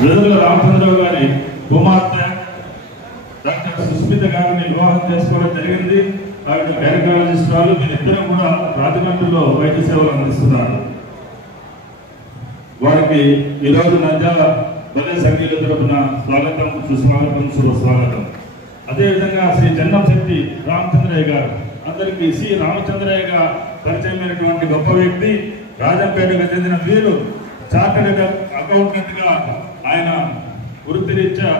వెదురుల రామచంద్రరావు గారి కుమార్తె డాక్టర్ సుస్మిత గారిని వివాహం చేసుకోవడం జరిగింది. ఆవిడ గైనకాలజిస్టురాలు. వీరిద్దరూ కూడా రాజమండ్రిలో వైద్య సేవలు అందిస్తున్నారు. వారికి ఈరోజు నంద్యాల బలే సంఘీయుల తరపున స్వాగతం, సుస్వాగతం, శుభ స్వాగతం. అదేవిధంగా శ్రీ జన్నంశెట్టి రామచంద్రయ్య గారు, అందరికీ శ్రీ రామచంద్రయ్యగా పరిచయమైనటువంటి గొప్ప వ్యక్తి. రాజంపేటకు చెందిన వీరు చార్టెడ్ అకౌంటెంట్ గా ఆయన వృత్తిరీత్యా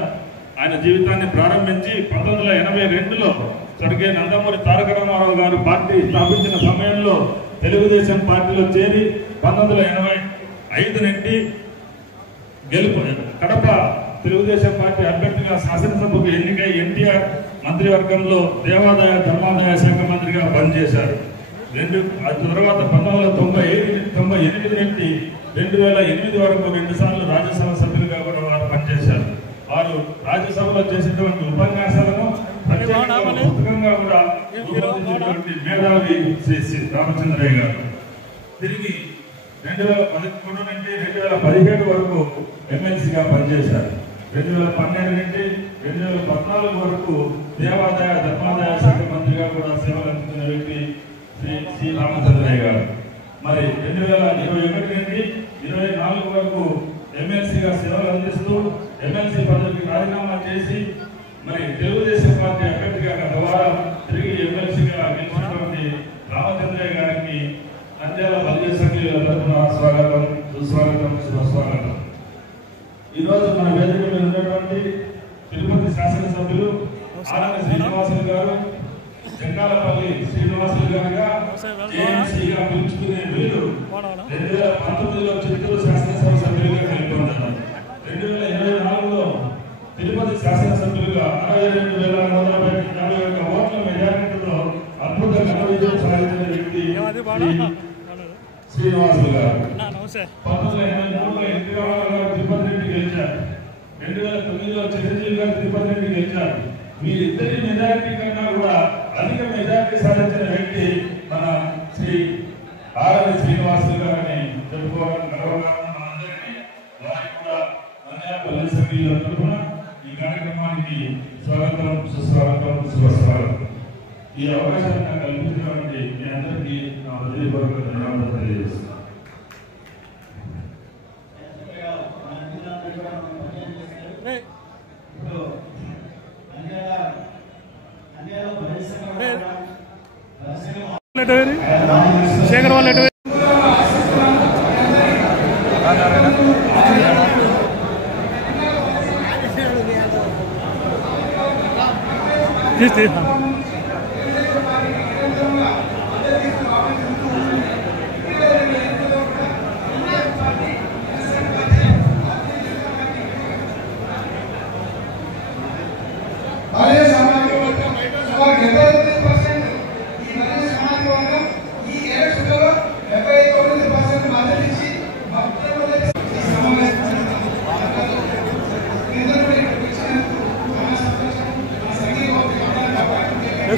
ఆయన జీవితాన్ని ప్రారంభించి 1982లో స్వర్గీయ నందమూరి తారక రామారావు గారు పార్టీ స్థాపించిన సమయంలో తెలుగుదేశం పార్టీలో చేరి 1985 నుండి కడప తెలుగుదేశం పార్టీ అభ్యర్థిగా శాసనసభకు ఎన్నికై ఎన్టీఆర్ మంత్రివర్గంలో దేవాదాయ ధర్మాదాయ శాఖ మంత్రిగా పనిచేశారు. ఆ తర్వాత 1998 నుండి 2008 వరకు 2 సార్లు రాజ్యసభ సభ్యులుగా కూడా వారు పనిచేశారు. వారు రాజ్యసభలో చేసినటువంటి ఉపన్యాసాలను పుస్తకంగా కూడా రూపొందించినటువంటి మేధావి శ్రీ రామచంద్రయ్య గారు. తిరిగి 2011 నుండి 2017 వరకు ఎమ్మెల్సీగా పనిచేశారు. 2012 నుండి 2014 వరకు దేవాదాయ ధర్మాదాయ శాఖ మంత్రిగా కూడా సేవలు అందించిన వ్యక్తి శ్రీ రామచంద్రయ్య గారు. మరి 2021 నుండి 2024 వరకు ఎమ్మెల్సీగా సేవలు అందిస్తూ ఎమ్మెల్సీ పదవికి రాజీనామా చేసి మరి తెలుగుదేశం పార్టీ అభ్యర్థిగా గత వారం తిరిగి ఎమ్మెల్సీగా గెలిచినటువంటి రామచంద్రయ్య గారికి నంద్యాల బలే సంఘీయుల తరపున స్వాగతం, సుస్వాగతం, శుభస్వాగతం. ఈరోజు మన వేదిక మీద ఉన్నటువంటి తిరుపతి శాసనసభ్యులు ఆనంద శ్రీనివాసులు గారు, జంగాలపల్లి శ్రీనివాసులు గారుగా జేఎంసీగా పిలుచుకునే వీరు 2019లో చిత్తూరు శాసనసభ సభ్యులుగా గెలుపొందారు. 2024లో తిరుపతి శాసనసభ్యులుగా 62,441 ఓట్ల మెజారిటీతో అద్భుత ఘన విజయం సాధించిన వ్యక్తి శ్రీనివాసులు గారు. 1983లో ఎన్టీ రామారావు గారు తిరుపతి రెడ్డి గెలిచారు. 2009లో చిరంజీవి గారు తిరుపతి రెడ్డి గెలిచారు. వీరిద్దరి మెజారిటీ కన్నా కూడా అధిక మెజారిటీ సాధించిన వ్యక్తి మన శ్రీ ఆర్ఎల్ శ్రీనివాసులు గారిని చెప్పుకోవడం గర్వకారణం మనందరికీ. వారికి కూడా నంద్యాల బలే సంఘీయుల తరపున ఈ కార్యక్రమానికి స్వాగతం, సుస్వాగతం, శుభస్వాగతం. ఈ అవకాశాన్ని నాకు కల్పించినటువంటి మీ అందరికీ నా హృదయపూర్వక ధన్యవాదాలు తెలియజేస్తున్నాను. శేఖర్ వాళ్ళు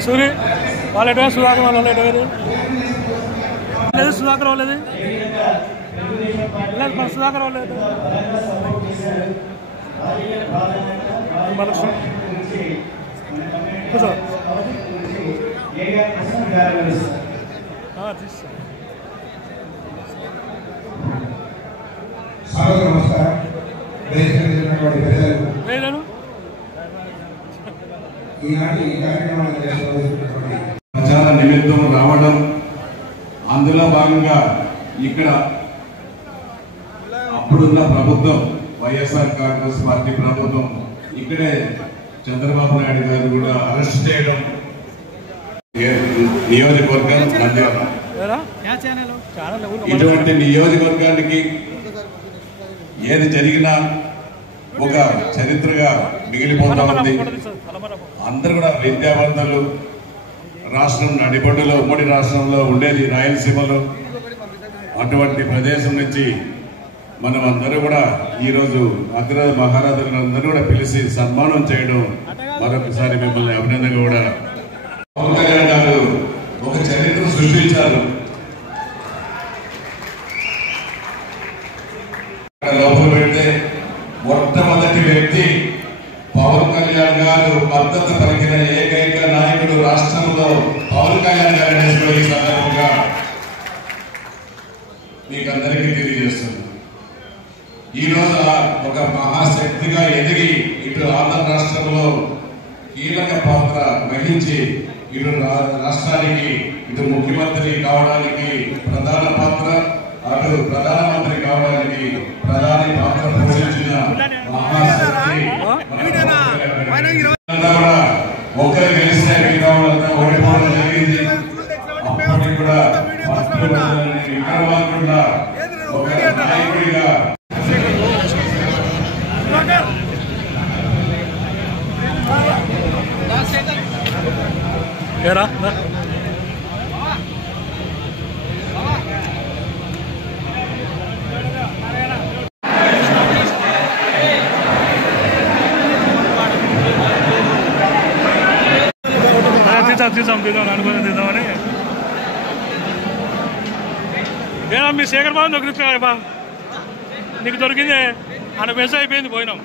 సూరి వాళ్ళు ఎటు సుధాకర్ వాళ్ళు ఎటు లేదు, సుధాకర్ వాళ్ళది మన సుధాకర్ వాళ్ళు కూర్చో ప్రచార నిమిత్తం రావడం, అందులో భాగంగా ఇక్కడ అప్పుడున్న ప్రభుత్వం వైఎస్ఆర్ కాంగ్రెస్ పార్టీ ప్రభుత్వం ఇక్కడే చంద్రబాబు నాయుడు గారు కూడా అరెస్ట్ చేయడం, నియోజకవర్గం నంద్యాల. ఇటువంటి నియోజకవర్గానికి ఏది జరిగినా ఒక చరిత్రగా మిగిలిపోతా ఉంది. అందరూ కూడా విద్యావంతులు, రాష్ట్రం నడిబొడ్డులో ఉమ్మడి రాష్ట్రంలో ఉండేది రాయలసీమలో. అటువంటి ప్రదేశం నుంచి మనం అందరూ కూడా ఈరోజు అగ్ర మహారాజులందరూ కూడా పిలిచి సన్మానం చేయడం మరొకసారి మిమ్మల్ని అభినందనగా కూడా పవన్ కళ్యాణ్ గారు ఒక చరిత్ర సృష్టించారు. లోపల పెడితే మొట్ట వ్యక్తి పవన్ కళ్యాణ్ గారు మద్దతు పలికిన ఏకైక నాయకుడు రాష్ట్రంలో పవన్ కళ్యాణ్ గారు అనేసి ఈ సందర్భంగా మీకు అందరికీ తెలియజేస్తున్నాను. ఈ రోజు ఒక మహాశక్తిగా ఎదిగి ఇటు ఆంధ్ర రాష్ట్రంలో కీలక పాత్ర వహించి ఇటు రాష్ట్రానికి ఇటు ముఖ్యమంత్రి కావడానికి ప్రధాన పాత్ర, అటు ప్రధానమంత్రి కావడానికి ప్రధాని పాత్ర పోషించిన మహాశక్తి ఒకరు గెలిస్తే మిగతా వాళ్ళంతా ఓడిపోవడం జరిగింది. అప్పటికి కూడా విక్రమార్కుడుగా ఒక నాయకుడిగా ఏరా తీద్దాం అనుకుని తీద్దామని. ఏనా మీ శేఖర్ బాబు దొరికితే బా నీకు దొరికిందే ఆయన బెస్ అయిపోయింది పోయినాం.